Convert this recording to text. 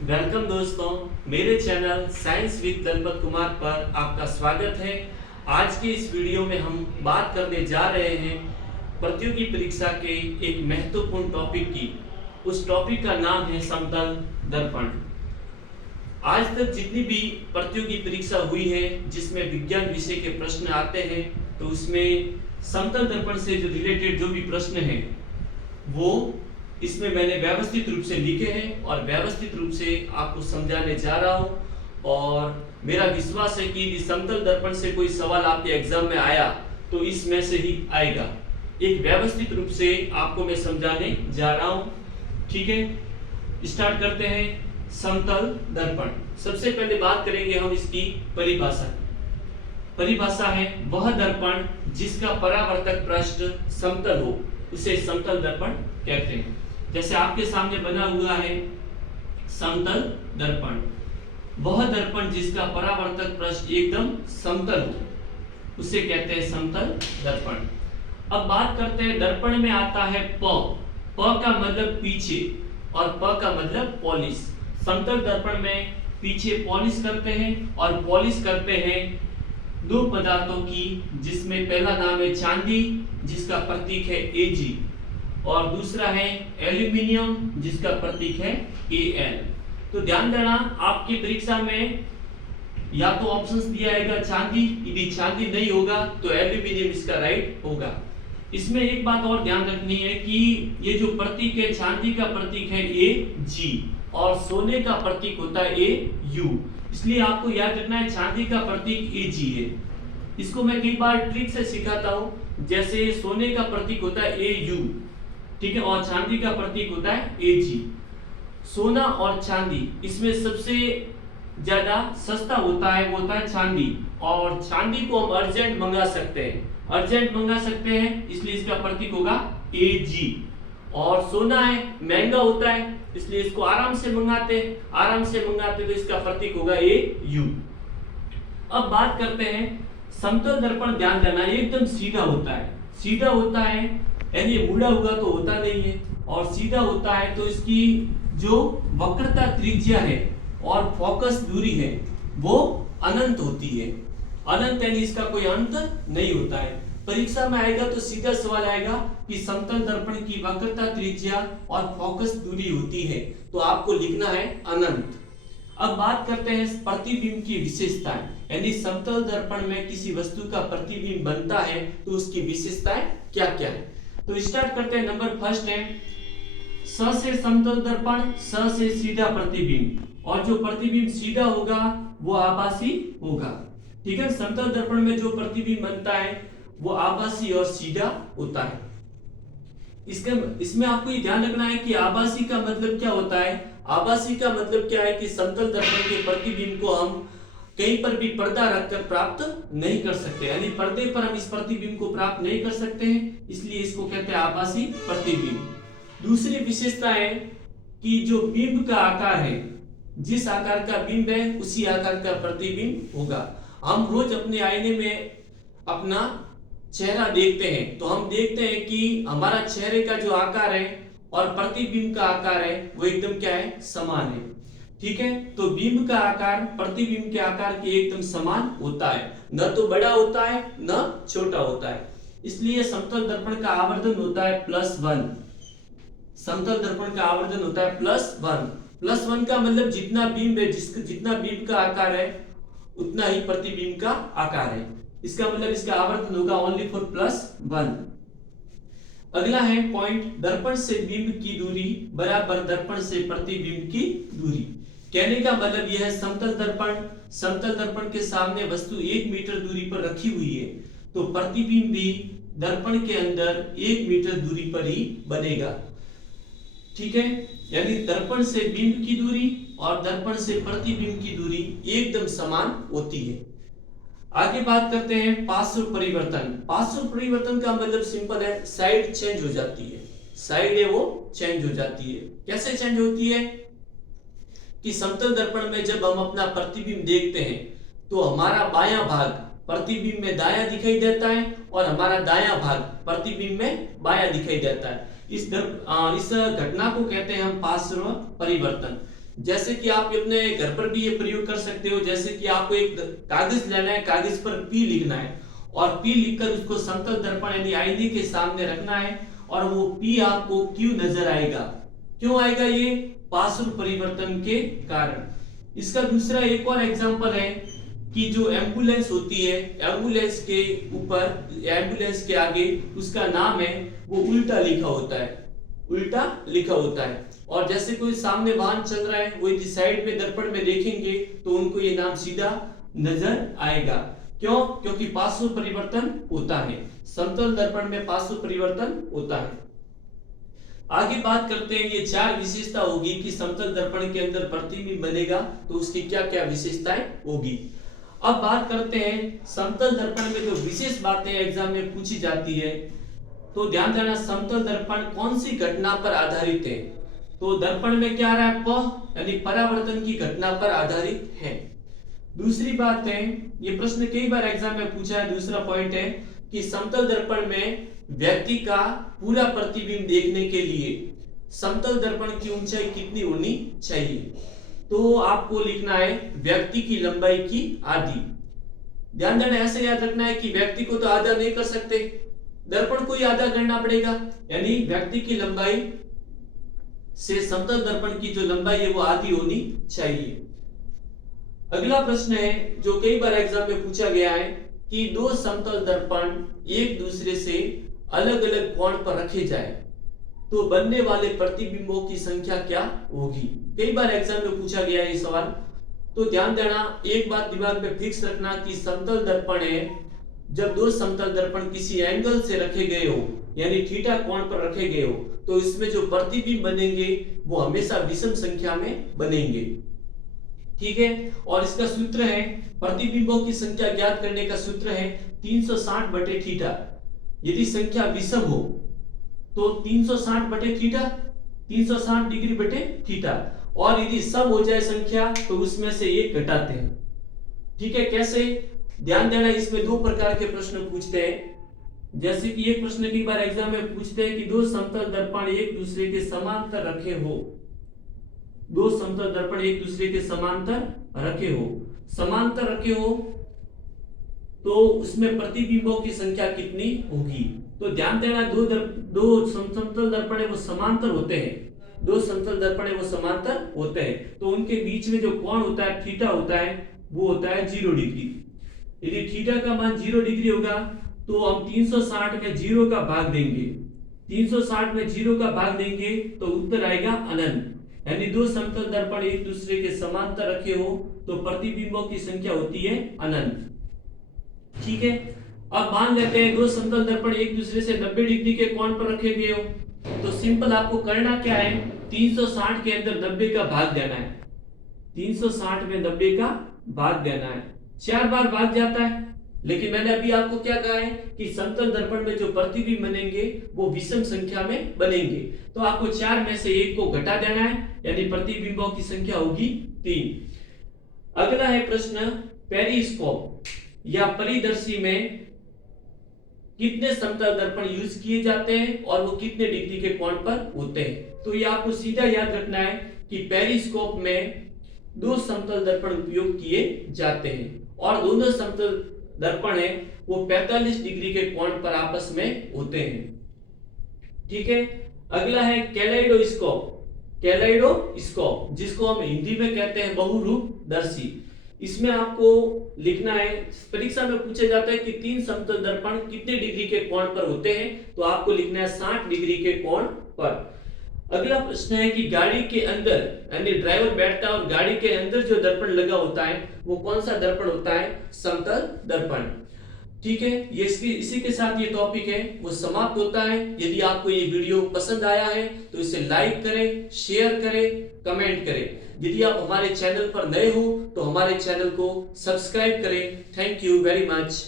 Welcome दोस्तों, मेरे channel science with Dalpat Kumar पर आपका स्वागत है। आज के इस वीडियो में हम बात करने जा रहे हैं प्रतियोगी परीक्षा के एक महत्वपूर्ण टॉपिक की। उस टॉपिक का नाम है समतल दर्पण। आज तक जितनी भी प्रतियोगी परीक्षा हुई है जिसमें विज्ञान विषय के प्रश्न आते हैं, तो उसमें समतल दर्पण से जो रिलेटेड जो भी प्रश्न हैं वो इसमें मैंने व्यवस्थित रूप से लिखे हैं और व्यवस्थित रूप से आपको समझाने जा रहा हूं। और मेरा विश्वास है कि यदि समतल दर्पण से कोई सवाल आपके एग्जाम में आया तो इसमें से ही आएगा। एक व्यवस्थित रूप से आपको मैं समझाने जा रहा हूं। ठीक है, स्टार्ट करते हैं। समतल दर्पण, सबसे पहले बात करेंगे हम इसकी परिभाषा। परिभाषा है वह दर्पण जिसका परावर्तक पृष्ठ समतल हो उसे समतल दर्पण कहते हैं। जैसे आपके सामने बना हुआ है समतल दर्पण, वह दर्पण जिसका परावर्तक पृष्ठ एकदम समतल हो उसे कहते हैं समतल दर्पण। अब बात करते हैं, दर्पण में आता है प का मतलब पीछे और प का मतलब पॉलिश। समतल दर्पण में पीछे पॉलिश करते हैं और पॉलिश करते हैं दो पदार्थों की, जिसमें पहला नाम है चांदी जिसका प्रतीक है Ag और दूसरा है एल्यूमिनियम जिसका प्रतीक है Al। तो ध्यान देना, आपकी परीक्षा में या तो ऑप्शंस दिया जाएगा चांदी, यदि चांदी नहीं होगा तो एल्यूमिनियम इसका राइट होगा। इसमें एक बात और ध्यान रखनी है कि ये जो प्रतीक है, चांदी का प्रतीक है Ag और सोने का प्रतीक होता है Au। इसलिए आपको याद रखना है चांदी का प्रतीक Ag है। इसको मैं कई बार ट्रिक से सिखाता हूं। जैसे सोने का प्रतीक होता है Au, ठीक है, और चांदी का प्रतीक होता है Ag। सोना और चांदी इसमें सबसे ज्यादा सस्ता होता है वो होता है चांदी, और चांदी को हम अर्जेंट मंगा सकते हैं, इसलिए इसका प्रतीक होगा Ag। और सोना है महंगा होता है इसलिए इसको आराम से मंगाते तो इसका प्रतीक होगा Au। अब बात करते हैं समतल दर्पण। ध्यान देना, एकदम सीधा होता है, यानी मुड़ा हुआ तो होता नहीं है, और सीधा होता है तो इसकी जो वक्रता त्रिज्या है और फोकस दूरी है वो अनंत होती है। अनंत यानी इसका कोई अंत नहीं होता है। परीक्षा में आएगा तो सीधा सवाल आएगा कि समतल दर्पण की वक्रता त्रिज्या और फोकस दूरी होती है, तो आपको लिखना है अनंत। अब बात करते हैं प्रतिबिंब की विशेषताएं, यानी समतल दर्पण में किसी वस्तु का प्रतिबिंब बनता है तो उसकी विशेषताएं क्या क्या है। तो स्टार्ट करते हैं। नंबर फर्स्ट है स से समतल दर्पण, स से सीधा प्रतिबिंब, और जो प्रतिबिंब सीधा होगा वो आभासी होगा। ठीक है, समतल दर्पण में जो प्रतिबिंब बनता है वो आभासी और सीधा होता है। इसमें आपको ये ध्यान रखना है कि आभासी का मतलब क्या होता है। आभासी का मतलब क्या है कि समतल दर्पण के प्रतिबिंब को हम कहीं पर भी पर्दा रखकर प्राप्त नहीं कर सकते, यानी पर्दे पर हम इस प्रतिबिंब को प्राप्त नहीं कर सकते हैं, इसलिए इसको कहते हैं आभासी प्रतिबिंब। दूसरी विशेषता है कि जो बिंब का आकार है, जिस आकार का बिंब है उसी आकार का प्रतिबिंब होगा। हम रोज अपने आईने में अपना चेहरा देखते हैं तो हम देखते हैं कि हमारा चेहरे का जो आकार है और प्रतिबिंब का आकार है वो एकदम क्या है, समान है। ठीक है, तो बिंब का आकार प्रतिबिंब के आकार के एकदम समान होता है, न तो बड़ा होता है न छोटा होता है। इसलिए समतल दर्पण का आवर्धन होता है +1। समतल दर्पण का आवर्धन होता है +1। +1 का मतलब जितना बिंब है, जितना बिंब का आकार है उतना ही प्रतिबिंब का आकार है। इसका मतलब इसका आवर्धन होगा ओनली फॉर +1। अगला है पॉइंट, दर्पण से बिंब की दूरी बराबर दर्पण से प्रतिबिंब की दूरी। कहने का मतलब यह है समतल दर्पण के सामने वस्तु 1 मीटर दूरी पर रखी हुई है तो प्रतिबिंब भी दर्पण के अंदर 1 मीटर दूरी पर ही बनेगा। ठीक है, यानी दर्पण से बिंब की दूरी और दर्पण से प्रतिबिंब की दूरी एकदम समान होती है। आगे बात करते हैं पार्श्व परिवर्तन। पार्श्व परिवर्तन का मतलब सिंपल है, साइड चेंज हो जाती है, साइड है वो चेंज हो जाती है। कैसे चेंज होती है कि समतल दर्पण में जब हम अपना प्रतिबिंब देखते हैं तो हमारा बायां भाग प्रतिबिंब में दायां दिखाई देता है और हमारा दायां भाग प्रतिबिंब में बायां दिखाई देता है। इस घटना को कहते हैं हम पार्श्व परिवर्तन। जैसे कि आप अपने घर पर भी ये प्रयोग कर सकते हो। जैसे कि आपको एक कागज लेना है, कागज पर पी लिखना है और पी लिखकर उसको समतल दर्पण यानी आईने के सामने रखना है और वो पी आपको क्यों नजर आएगा। क्यों आएगा? ये पार्श्व परिवर्तन के कारण। इसका दूसरा एक और एग्जांपल है कि जो एम्बुलेंस होती है, एम्बुलेंस के ऊपर, एम्बुलेंस के आगे उसका नाम है वो उल्टा लिखा होता है, उल्टा लिखा होता है। और जैसे कोई सामने वाहन चल रहा है, वो यदि साइड में दर्पण में देखेंगे तो उनको ये नाम सीधा नजर आएगा। क्यों? क्योंकि पार्श्व परिवर्तन होता है, समतल दर्पण में पार्श्व परिवर्तन होता है। आगे बात करते हैं, ये चार विशेषता होगी कि समतल दर्पण के अंदर प्रतिबिंब बनेगा तो उसकी क्या क्या विशेषताएं होगी। अब बात करते हैं समतल दर्पण में जो विशेष बातें एग्जाम में पूछी जाती है। तो ध्यान देना, समतल दर्पण कौन सी घटना पर आधारित है? तो दर्पण में क्या आ रहा है? प यानी परावर्तन की घटना पर आधारित है। दूसरी बात है, ये प्रश्न कई बार एग्जाम में पूछा है, दूसरा पॉइंट है कि समतल दर्पण में व्यक्ति का पूरा प्रतिबिंब देखने के लिए समतल दर्पण की ऊंचाई कितनी होनी चाहिए? तो आपको लिखना है व्यक्ति की लंबाई की आधी। ध्यान देना, ऐसे याद रखना है कि व्यक्ति को तो आधा नहीं कर सकते, दर्पण को ही आधा करना पड़ेगा, यानी व्यक्ति की लंबाई से समतल दर्पण की जो लंबाई है वो आधी होनी चाहिए। अगला प्रश्न है जो कई बार एग्जाम में पूछा गया है कि दो समतल दर्पण एक दूसरे से अलग अलग कोण पर रखे जाए तो बनने वाले प्रतिबिंबों की संख्या क्या होगी? कई बार एग्जाम में पूछा गया है ये सवाल। तो ध्यान देना, एक बात दिमाग में फिक्स रखना कि समतल दर्पण है, जब दो समतल दर्पण किसी एंगल से रखे गए हो यानी थीटा कोण पर रखे गए हो तो इसमें जो प्रतिबिंब बनेंगे वो हमेशा विषम संख्या में बनेंगे। ठीक है, और इसका सूत्र है, प्रतिबिंबों की संख्या ज्ञात करने का सूत्र है 360 बटे थीटा। यदि संख्या विषम हो तो 360 बटे थीटा, 360 डिग्री बटे थीटा, और यदि सम हो जाए संख्या तो उसमें से एक घटाते हैं। ठीक है, कैसे? ध्यान देना, इसमें दो प्रकार के प्रश्न पूछते हैं। जैसे कि एक प्रश्न कई बार एग्जाम में पूछते हैं कि दो समतल दर्पण एक दूसरे के समांतर रखे हो, दो समतल दर्पण एक दूसरे के समांतर रखे हो, समांतर रखे हो तो उसमें प्रतिबिंबों की संख्या कितनी होगी? तो ध्यान देना, दो समतल दर्पण है वो समांतर होते हैं, दो समतल दर्पण है वो समांतर होते हैं, तो उनके बीच में जो कोण होता है थीटा होता है वो होता है 0 डिग्री। यदि थीटा का मान 0 डिग्री होगा तो हम 360 में 0 का भाग देंगे, 360 में 0 का भाग देंगे तो उत्तर आएगा अनंत। यानी दो समतल दर्पण एक दूसरे के समांतर रखे हो तो प्रतिबिंबों की संख्या होती है अनंत। ठीक है, अब मान लेते हैं दो समतल दर्पण एक दूसरे से 90 डिग्री के कोण पर रखे गए हो, तो सिंपल आपको करना क्या है, 360 के अंदर 90 का भाग देना है, 360 में 90 का भाग देना है, 4 बार भाग जाता है। लेकिन मैंने अभी आपको क्या कहा है कि समतल दर्पण में जो प्रतिबिंब बनेंगे वो विषम संख्या में बनेंगे, तो आपको 4 में से 1 को घटा देना है, यानी प्रतिबिंबों की संख्या होगी 3। अगला है प्रश्न, पेरिस्कोप या परिदर्शी में कितने समतल दर्पण यूज किए जाते हैं और वो कितने डिग्री के कोण पर होते हैं? तो ये आपको सीधा याद रखना है कि पेरिस्कोप में दो समतल दर्पण उपयोग किए जाते हैं और दोनों समतल दर्पण है वो 45 डिग्री के कोण पर आपस में होते हैं। ठीक है, अगला है कैलेडोस्कोप, कैलेडोस्कोप जिसको हम हिंदी में कहते हैं बहुरूपदर्शी। इसमें आपको लिखना है, परीक्षा में पूछा जाता है कि तीन समतल दर्पण कितने डिग्री के कोण पर होते हैं, तो आपको लिखना है 60 डिग्री के कोण पर। अगला प्रश्न है कि गाड़ी के अंदर यानी ड्राइवर बैठता है और गाड़ी के अंदर जो दर्पण लगा होता है वो कौन सा दर्पण होता है? समतल दर्पण। ठीक है, ये इसी के साथ ये टॉपिक है वो समाप्त होता है। यदि आपको ये वीडियो पसंद आया है तो इसे लाइक करें, शेयर करें, कमेंट करें। यदि आप हमारे चैनल पर नए हो तो हमारे चैनल को सब्सक्राइब करें। Thank you very much.